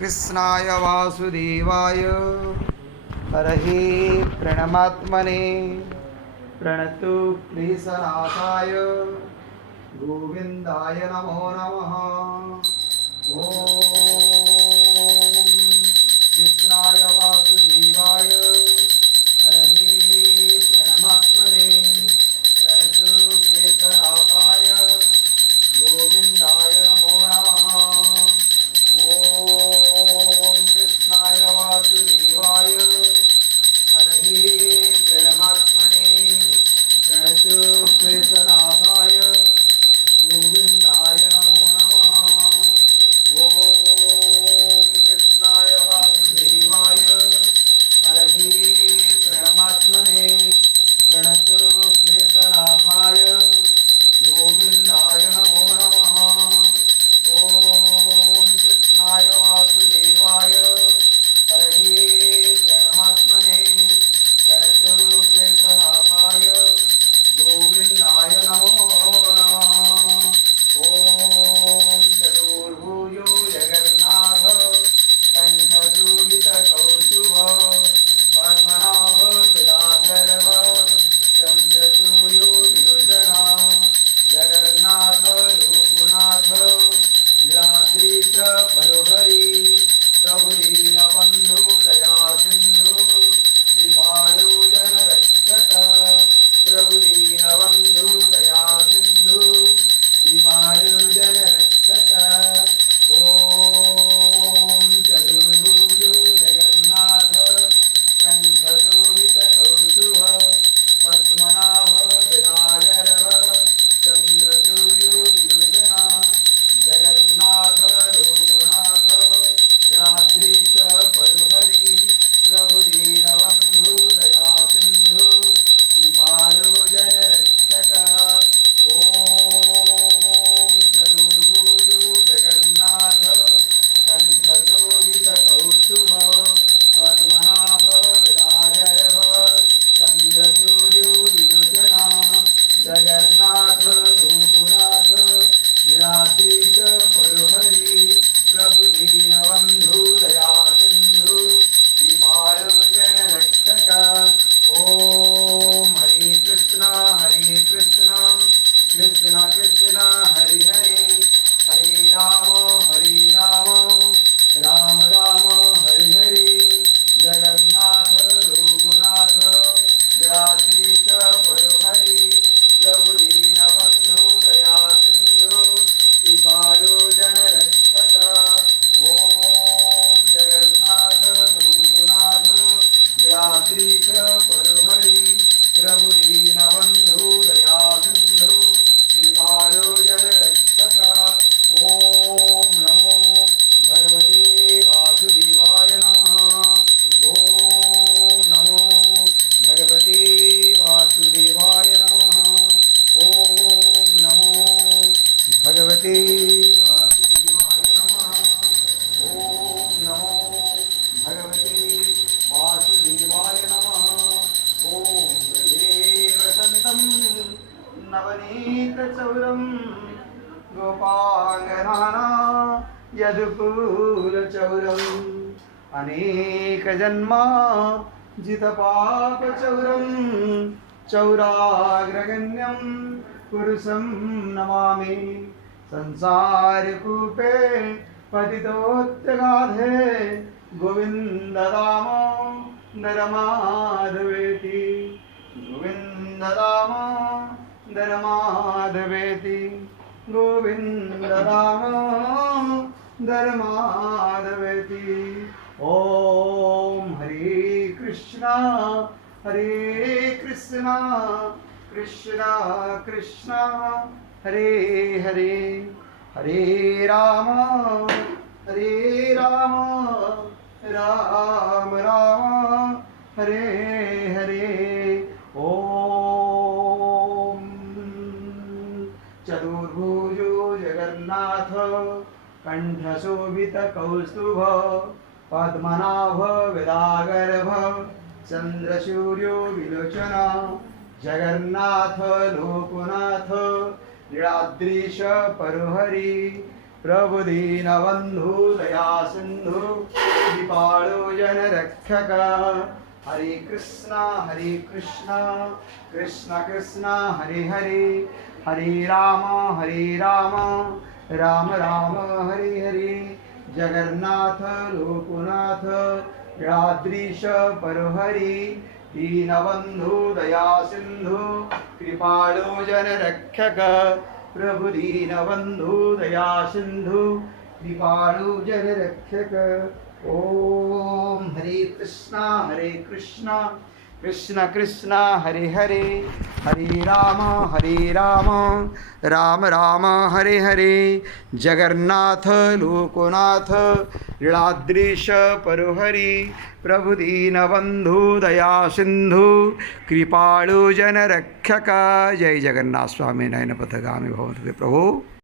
कृष्णाय वासुदेवाय हरहे प्रणमात्मने प्रणतु क्लेशनाशाय गोविंदाय नमो नमः। ओम कृष्णाय वासुदेवाय हरहे प्रणमात्मने प्रणतु क्लेशनाशाय गोविंदाय नमो नमः। ओम कृष्णाय वासुदेवाय हरहे प्रणमात्मने प्रणतु क्लेशनाशाय गोविंदाय नमो नमः। ओम कृष्णाय वासुदेवाय हरहे प्रणमात्मने प्रणतु क्लेशनाशाय गोविंदाय नमो नमः। ओम कृष्णाय वासुदेवाय हरहे प्रणमात्मने प्रणतु क्लेशनाशाय गोविंदाय नमो नमः। ओम चतुर्भुजो जगन्नाथ कंठशोभितकौस्तुभ पद्मनाभ विराजरव चन्द्रसूर्यो विलोचना जगन्नाथ रूपनाथ नीलाद्रीश परोहरि प्रभु दीनबन्धु दया सिन्धु कृपालु जनरक्षक प्रभु दीनबन्धु दया सिन्धु कृपालु जनरक्षक। ओम चतुर्भुजो जगन्नाथ कंठशोभितकौस्तुभ पद्मनाभ विराजरव चन्द्रसूर्यो विलोचना जगन्नाथ लोकनाथ नीलाद्रीश परोहरि प्रभु दीनबन्धु दया सिन्धु कृपालो जनरक्षक। ओम चतुर्भुजो जगन्नाथ कंठशोभितकौस्तुभ पद्मनाभ विराजरव चन्द्रसूर्यो विलोचना जगन्नाथ लोकनाथ नीलाद्रीश परोहरि प्रभु दीनबन्धु दया सिन्धु कृपालो जनरक्षक। ओम हरे कृष्णा कृष्ण कृष्ण हरे हरे हरे राम राम राम हरे हरे जगन्नाथ लोकनाथ नीलाद्रीश परोहरि प्रभु दीनबन्धु दया सिन्धु कृपालो जनरक्षक। ओम जगन्नाथ लोकनाथ नीलाद्रीश परोहरि प्रभु दीनबन्धु दया सिन्धु कृपालो जनरक्षक। ओम नमो भगवते वासुदेवाय नमः। ओम नमो भगवते वासुदेवाय नमः। ओम नमो भगवते वासुदेवाय नमः। ओम नमो भगवते वासुदेवाय नमः। ओम देव संतं नवनीतचौरं गोपांगनाना यदुकूलचौरम् अनेकजन्मा जितपापचौरं चौराग्रगण्यं पुरुषं नमामि। संसारकूपे पतितोत्तगाधे गोविन्ददामोदर माधवेति गोविन्ददामोदर माधवेति गोविन्ददामोदर माधवेति। ओम हरे कृष्णा कृष्ण कृष्ण हरे हरे हरे राम राम राम हरे हरे। ओम चतुर्भुजो जगन्नाथ कंठशोभितकौस्तुभ पद्मनाभ विरागर्भ चन्द्रसूर्यो विलोचना जगन्नाथ लोकनाथ नीलाद्रीश परोहरि प्रभु दीनबंधु दया सिंधु कृपाळु जनरक्षक हरे कृष्णा कृष्ण कृष्ण हरे हरे हरे राम राम राम हरे हरे जगन्नाथ लोकनाथ याद्रीश परहरि दीनबंधु दया सिंधु कृपाळु जनरक्षक प्रभु दीनबंधु दया सिंधु कृपाळु जनरक्षक ओम हरे कृष्णा कृष्ण कृष्ण हरे हरे हरे राम राम राम हरे हरे जगन्नाथ लोकनाथ लीलाद्रीश परुहरि प्रभु दीनबंधु दया सिंधु कृपाळु जनरक्षक जय जगन्नाथ स्वामी नयन पथगामी भवतु प्रभु।